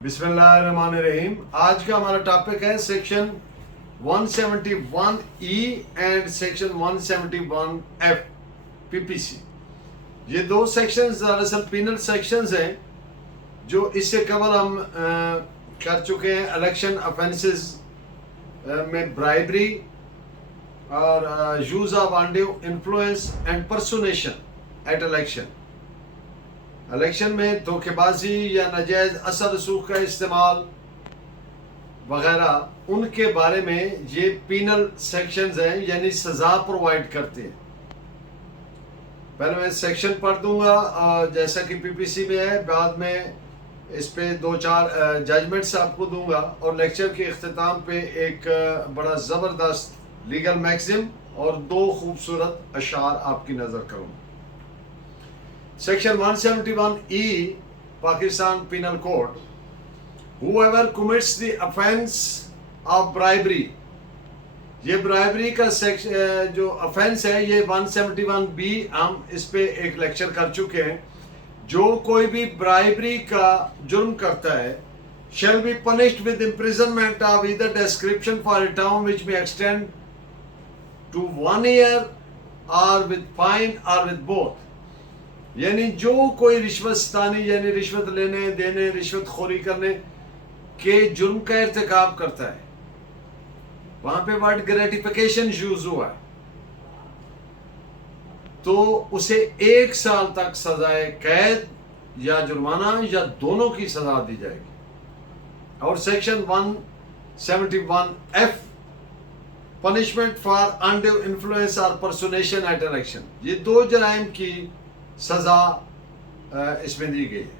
बिस्मिल्लाहिर्रहमानिर्रहीम। आज का हमारा टॉपिक है section 171E and section 171F PPC. ये दो सेक्शंस दरअसल पीनल सेक्शंस हैं जो इससे कवर हम कर चुके हैं। इलेक्शन ऑफेंसेस में ब्राइबरी और use of undue influence and personation at election में धोखेबाजी या नाजायज असर रसूख का इस्तेमाल वगैरह, उनके बारे में ये पीनल सेक्शंस हैं, यानी सज़ा प्रोवाइड करते हैं। पहले मैं सेक्शन पढ़ दूंगा और जैसा कि पीपीसी में है, बाद में इस पे दो चार जजमेंट्स आपको दूंगा और लेक्चर के अख्ताम पे एक बड़ा ज़बरदस्त लीगल मैक्सिम और दो खूबसूरत अशार आपकी नज़र करूँगा। Section 171E Pakistan penal code, whoever commits the offense of bribery, ये ब्राइबरी का जो ऑफेंस है, ये 171B हम इस पे एक लेक्चर कर चुके हैं। जो कोई भी ब्राइबरी का जुर्म करता है shall be punished with imprisonment of either description for a term which may extend to 1 year or with fine or with both। यानी जो कोई रिश्वतस्तानी यानी रिश्वत लेने देने, रिश्वत खोरी करने के जुर्म का इर्तिकाब करता है, वहां पे वर्ड ग्रेटिफिकेशन यूज हुआ है, तो उसे 1 साल तक सजाए कैद या जुर्माना या दोनों की सजा दी जाएगी। और section 171F punishment for undue influence और पर्सोनेशन एट इलेक्शन, ये दो जराइम की सजा इसमें दी गई है।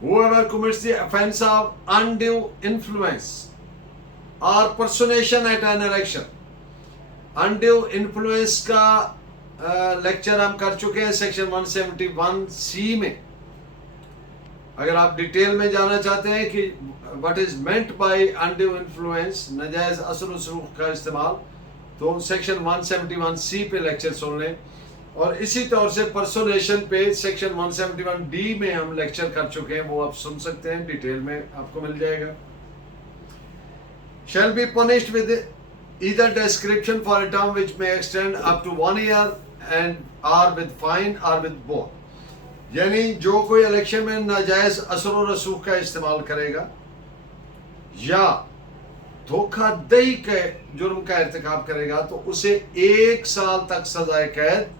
Whoever commits the offense of undue influence or personation at an election, undue influence का लेक्चर हम कर चुके हैं सेक्शन 171C में। अगर आप डिटेल में जानना चाहते हैं कि what is meant by undue influence, नाजायज असर रसूख का इस्तेमाल, तो सेक्शन 171C पे लेक्चर सुन लें। और इसी तौर से पर्सोनेशन पे सेक्शन 171D में हम लेक्चर कर चुके हैं, वो आप सुन सकते हैं, डिटेल में आपको मिल जाएगा। Shall be punished with either description for a term which may extend up to 1 year and or with fine or with both. यानी जो कोई इलेक्शन में नाजायज असर व रसूख का इस्तेमाल करेगा या धोखाधड़ी के जुर्म का इर्तिकाब करेगा, तो उसे 1 साल तक सजाए कैद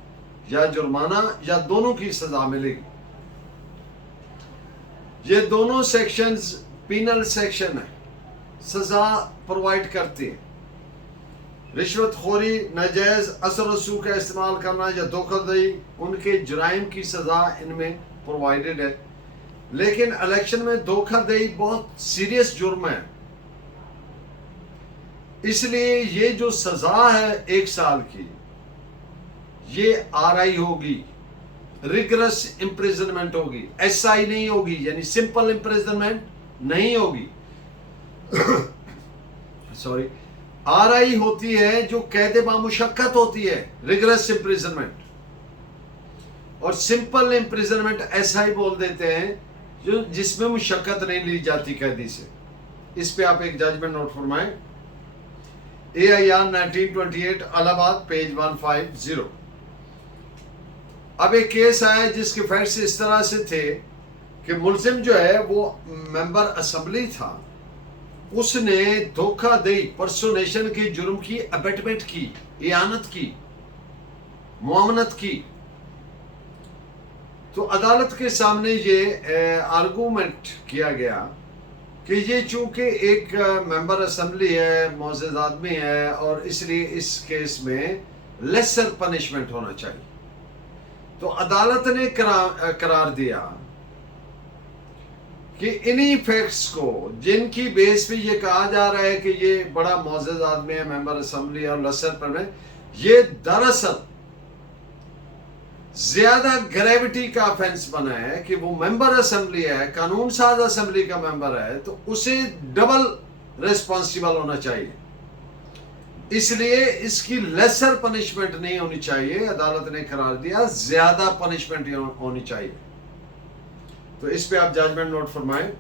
या जुर्माना या दोनों की सजा मिलेगी। ये दोनों सेक्शंस पीनल सेक्शन है, सजा प्रोवाइड करते हैं। रिश्वतखोरी, नाजायज असर रसूख का इस्तेमाल करना या धोखाधड़ी, उनके जुराइम की सजा इनमें प्रोवाइडेड है। लेकिन इलेक्शन में धोखाधड़ी बहुत सीरियस जुर्म है, इसलिए ये जो सजा है 1 साल की, ये RI होगी, रिगरस इम्प्रिजनमेंट होगी, SI नहीं होगी, यानी सिंपल इम्प्रिजनमेंट नहीं होगी। सॉरी, RI होती है जो कैद बामुशक्कत होती है, रिगरस इम्प्रिजनमेंट, और सिंपल इम्प्रिजनमेंट SI बोल देते हैं, जो जिसमें मुशक्कत नहीं ली जाती कैदी से। इस पे आप एक जजमेंट नोट फरमाएं, AIR 1928 इलाहाबाद पेज 150। अब एक केस आया जिसके फैक्ट्स इस तरह से थे कि मुलजिम जो है वो मेंबर असेंबली था, उसने धोखाधड़ी पर्सोनेशन की जुर्म की अबेटमेंट की, इयानत की, मुआवनत की। तो अदालत के सामने ये आर्गूमेंट किया गया कि ये चूंकि एक मेंबर असेंबली है, मोअज़्ज़ज़ आदमी है, और इसलिए इस केस में लेसर पनिशमेंट होना चाहिए। तो अदालत ने करार दिया कि इन्हीं फैक्ट्स को, जिनकी बेस पे ये कहा जा रहा है कि ये बड़ा मोअज़्ज़ज़ आदमी है, मेंबर असेंबली और लेसर पर, ये दरअसल ज्यादा ग्रेविटी का ऑफेंस बना है कि वो मेंबर असेंबली है, कानून साज असेंबली का मेंबर है, तो उसे डबल रिस्पॉन्सिबल होना चाहिए। इसलिए इसकी लेसर पनिशमेंट नहीं होनी चाहिए, अदालत ने करार दिया ज्यादा पनिशमेंट होनी चाहिए। तो इस पे आप जजमेंट नोट फरमाएं।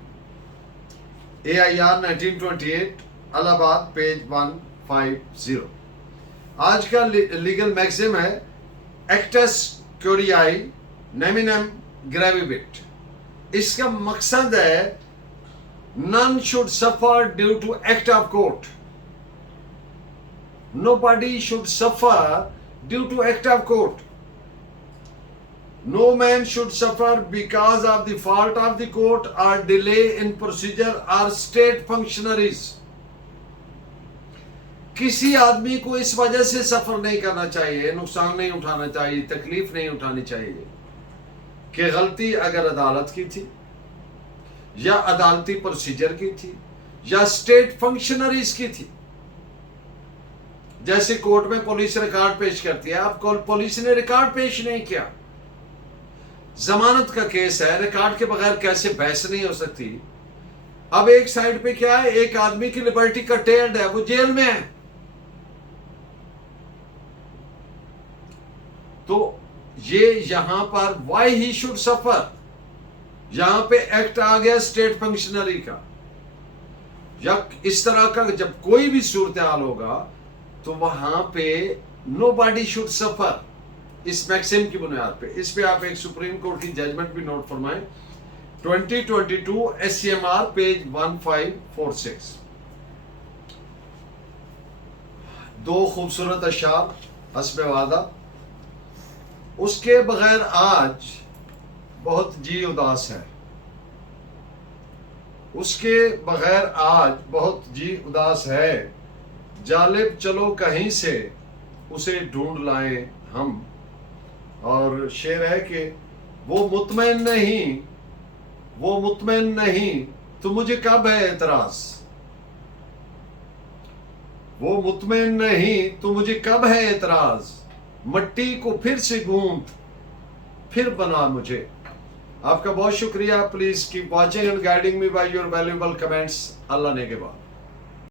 AIR 1928 Allahabad page 150। आज का लीगल मैक्सिम है एक्टस क्यूरियाई नेमिनम ग्रेविबिट। इसका मकसद है none should suffer due to act of court. Nobody should suffer due to act of court. No man should suffer because of the fault of the court or delay in procedure or state functionaries. किसी आदमी को इस वजह से सफर नहीं करना चाहिए, नुकसान नहीं उठाना चाहिए, तकलीफ नहीं उठानी चाहिए कि गलती अगर अदालत की थी या अदालती प्रोसीजर की थी या स्टेट फंक्शनरीज की थी। जैसे कोर्ट में पुलिस रिकॉर्ड पेश करती है, अब पुलिस ने रिकॉर्ड पेश नहीं किया, जमानत का केस है, रिकॉर्ड के बगैर कैसे बहस नहीं हो सकती। अब एक साइड पे क्या है, एक आदमी की लिबर्टी कटेल्ड है, वो जेल में है, तो ये यहां पर वाई ही शुड सफर, यहां पे एक्ट आ गया स्टेट फंक्शनरी का या इस तरह का। जब कोई भी सूरत हाल होगा तो वहां पे नो बॉडी शुड सफर, इस मैक्सिम की बुनियाद पे। इस पे आप एक सुप्रीम कोर्ट की जजमेंट भी नोट फरमाएं, 2022 SCMR पेज 1546। दो खूबसूरत अशार हस्बे वादा। उसके बगैर आज बहुत जी उदास है, उसके बगैर आज बहुत जी उदास है। जालिब चलो कहीं से उसे ढूंढ लाएं हम। और शेर है कि वो मुतमैन नहीं, वो मुतमैन नहीं तो मुझे कब है एतराज, वो मुतमैन नहीं तो मुझे कब है एतराज। मट्टी को फिर से गूंथ फिर बना मुझे। आपका बहुत शुक्रिया। Please keep watching and guiding me by your valuable comments. Allah ने के बाद।